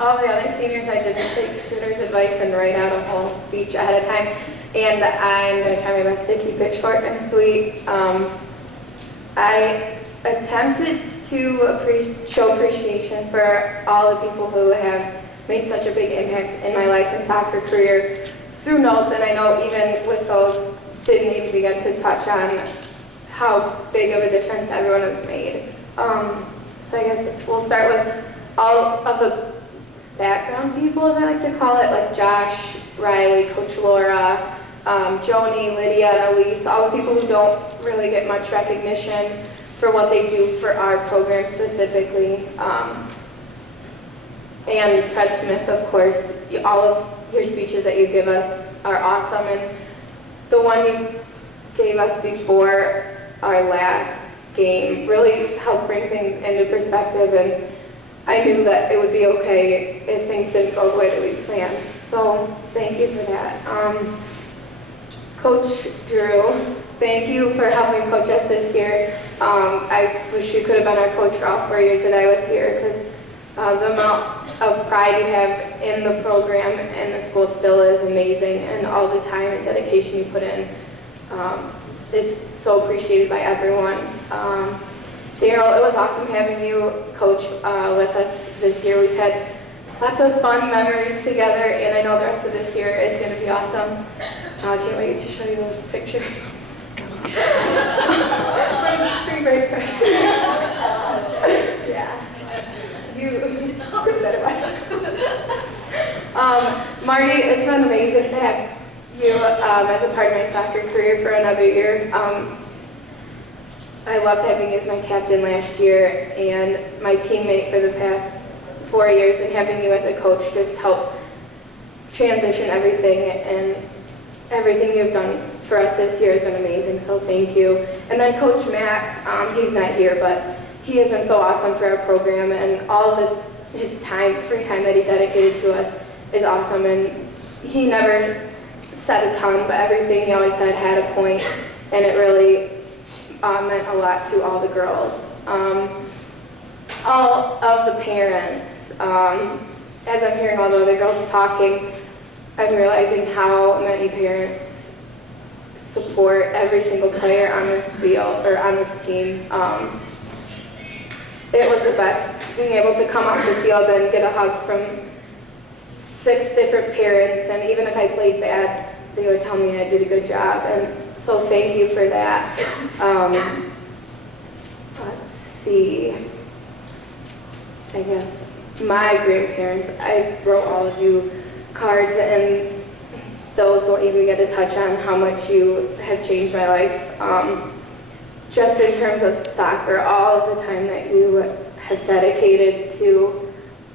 all the other seniors, I didn't take Scooter's advice and write out a whole speech ahead of time, and I'm going to try my best to keep it short and sweet. I attempted to show appreciation for all the people who have made such a big impact in my life and soccer career through notes, and I know even with those, didn't even begin to touch on how big of a difference everyone has made. So I guess we'll start with all of the background people, as I like to call it, like Josh, Riley, Coach Laura, Joni, Lydia, and Elise, all the people who don't really get much recognition for what they do for our program specifically. And Fred Smith, of course, all of your speeches that you give us are awesome, and the one you gave us before our last game really helped bring things into perspective, and I knew that it would be okay if things didn't go the way that we planned. So thank you for that. Coach Drew, thank you for helping coach us this year. I wish you could have been our coach for all 4 years that I was here, because the amount of pride you have in the program and the school still is amazing, and all the time and dedication you put in is so appreciated by everyone. Daryl, it was awesome having you coach with us this year. We've had lots of fun memories together, and I know the rest of this year is going to be awesome. I can't wait to show you this picture. Spring break pressure. Yeah. You better watch. Marty, it's been amazing to have you as a part of my soccer career for another year. I loved having you as my captain last year and my teammate for the past 4 years, and having you as a coach just helped transition everything, and everything you've done for us this year has been amazing, so thank you. And then Coach Mack, he's not here, but he has been so awesome for our program, and all his time, free time that he dedicated to us is awesome, and he never said a ton, but everything he always said had a point, and it really meant a lot to all the girls. All of the parents, as I'm hearing all the other girls talking, I'm realizing how many parents support every single player on this field, or on this team. It was the best, being able to come off the field and get a hug from 6 different parents, and even if I played bad, they would tell me I did a good job, and so thank you for that. Let's see, I guess my grandparents, I wrote all of you cards, and those don't even get to touch on how much you have changed my life. Just in terms of soccer, all of the time that you have dedicated to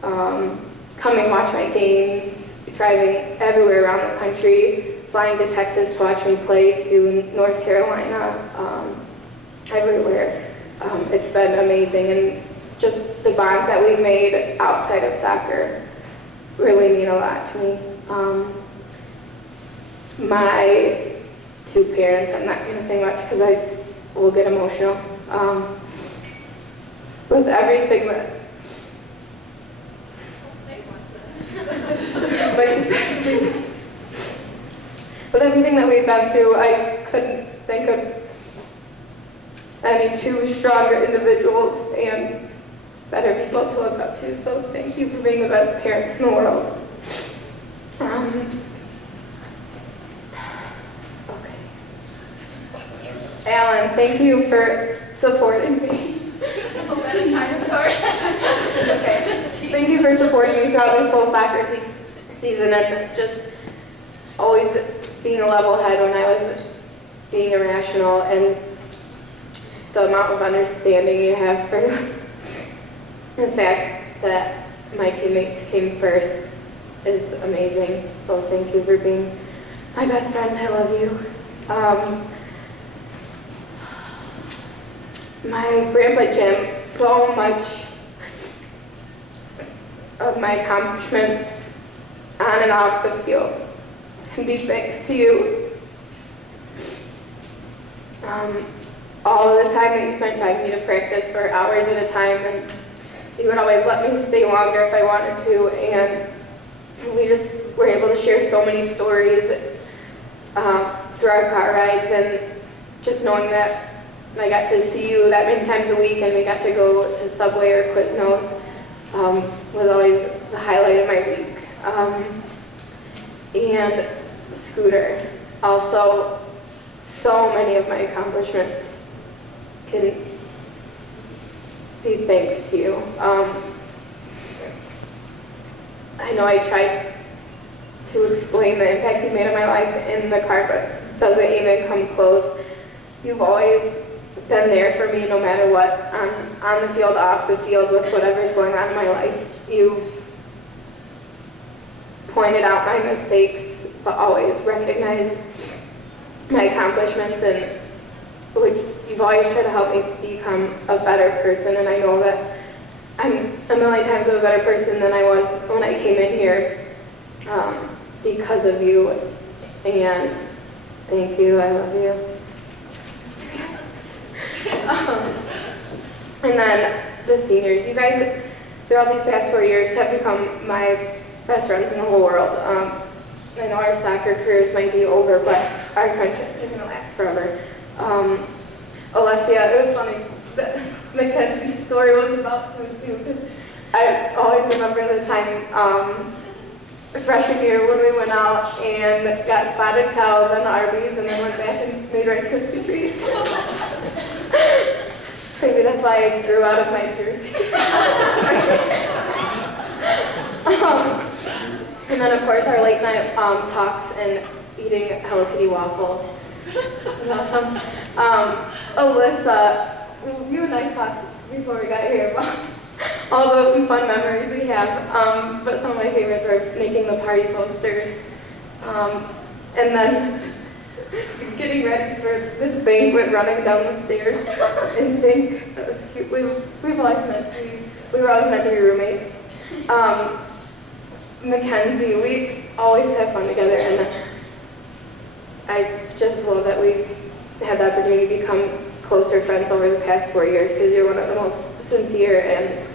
coming watch my games, driving everywhere around the country, flying to Texas to watch me play, to North Carolina, everywhere. It's been amazing, and just the bonds that we've made outside of soccer really mean a lot to me. My 2 parents, I'm not going to say much because I will get emotional. With everything that with everything that we've been through, I couldn't think of any 2 stronger individuals and better people to look up to, so thank you for being the best parents in the world. Alan, thank you for supporting me. Sorry. Okay. Thank you for supporting me throughout this whole soccer season, and just always being a level head when I was being irrational, and the amount of understanding you have for the fact that my teammates came first is amazing. So thank you for being my best friend. I love you. My grandpa Jim, so much of my accomplishments on and off the field can be thanks to you. All of the time that you spent driving me to practice for hours at a time, and he would always let me stay longer if I wanted to, and we just were able to share so many stories through our car rides, and just knowing that I got to see you that many times a week and we got to go to Subway or Quiznos was always the highlight of my week. And Scooter, also so many of my accomplishments can be thanks to you. I know I tried to explain the impact you made on my life in the car, but it doesn't even come close. You've always been there for me no matter what, on the field, off the field, with whatever's going on in my life. You pointed out my mistakes, but always recognized my accomplishments, and you've always tried to help me become a better person, and I know that I'm a million times a better person than I was when I came in here because of you, and thank you, I love you. And then the seniors, you guys, throughout these past 4 years, have become my best friends in the whole world. I know our soccer careers might be over, but our friendships are going to last forever. Alessia, it was funny that Mackenzie's story was about food too, because I always remember the time freshman year when we went out and got spotted cows and Arby's and then went back and made Rice Krispie treats. Maybe that's why I grew out of my jersey. And then of course our late night talks and eating Hello Kitty waffles. It was awesome. Alyssa, you and I talked before we got here about all the fun memories we have, but some of my favorites are making the party posters, and then getting ready for this banquet, running down the stairs in sync. That was cute. We were always meant to be roommates. Mackenzie, we always have fun together, and I just love that we had the opportunity to become closer friends over the past 4 years, because you're one of the most sincere and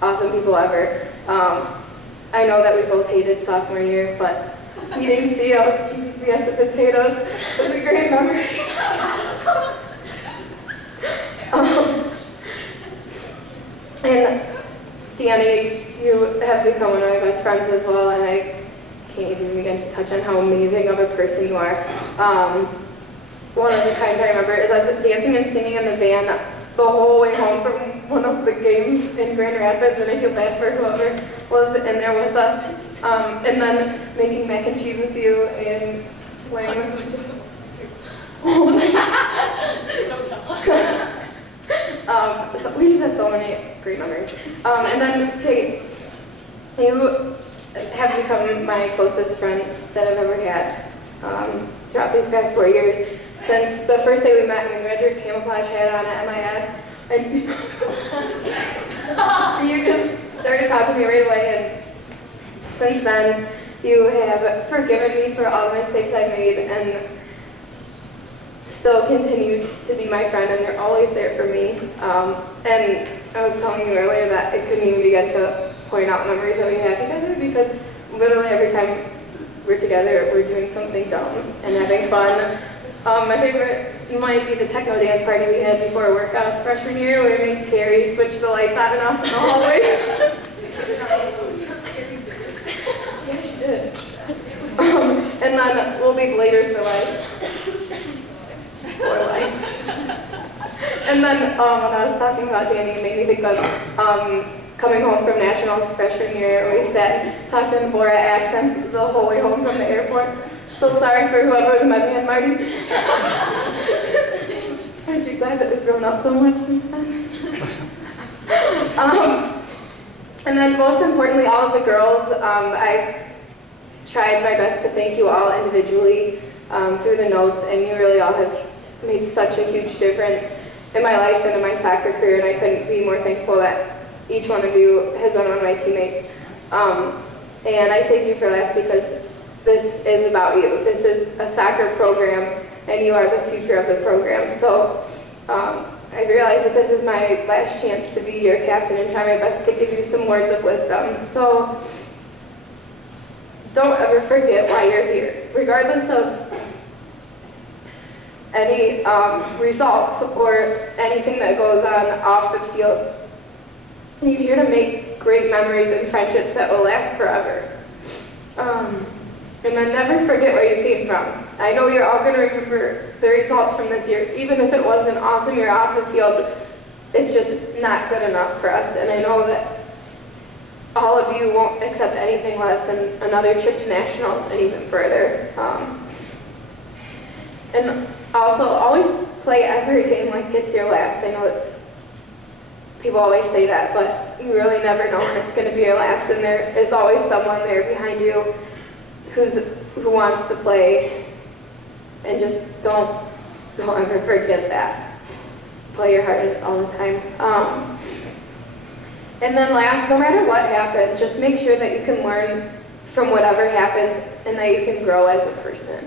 awesome people ever. I know that we both hated sophomore year, but eating Theo cheesy fiesta potatoes was a great memory. And Danny, you have become one of my best friends as well, and I can't even begin to touch on how amazing of a person you are. One of the times I remember is I was dancing and singing in the van the whole way home from one of the games in Grand Rapids, and I feel bad for whoever was in there with us. And then making mac and cheese with you and playing with just so we just have so many great memories. And then Kate, you have become my closest friend that I've ever had throughout these past 4 years. Since the first day we met, we had your camouflage hat on at MIS, and you just started talking to me right away, and since then, you have forgiven me for all the mistakes I've made, and still continue to be my friend, and you're always there for me. And I was telling you earlier that I couldn't even begin to point out memories that we had together, because literally every time we're together, we're doing something dumb and having fun. My favorite might be the techno dance party we had before workouts freshman year, where we made Carrie switch the lights on and off in the hallway. Yeah, she did. And then we'll be bladers for life. For life. And then when I was talking about Danny, it made me think of coming home from nationals freshman year. We sat talking in Borat accents the whole way home from the airport. So sorry for whoever was met me and Marty. Aren't you glad that we've grown up so much since then? And then most importantly, all of the girls, I tried my best to thank you all individually through the notes, and you really all have made such a huge difference in my life and in my soccer career, and I couldn't be more thankful that each one of you has been one of my teammates. And I saved you for last because this is about you. This is a soccer program, and you are the future of the program. So I I realize that this is my last chance to be your captain and try my best to give you some words of wisdom. So don't ever forget why you're here, regardless of any results or anything that goes on off the field. You're here to make great memories and friendships that will last forever. And then never forget where you came from. I know you're all going to remember the results from this year. Even if it was an awesome year off the field, it's just not good enough for us. And I know that all of you won't accept anything less than another trip to nationals and even further. And also, always play every game like it's your last. I know people always say that, but you really never know when it's going to be your last. And there is always someone there behind you who wants to play, and just don't ever forget that. Play your hardest all the time. And then last, no matter what happens, just make sure that you can learn from whatever happens and that you can grow as a person.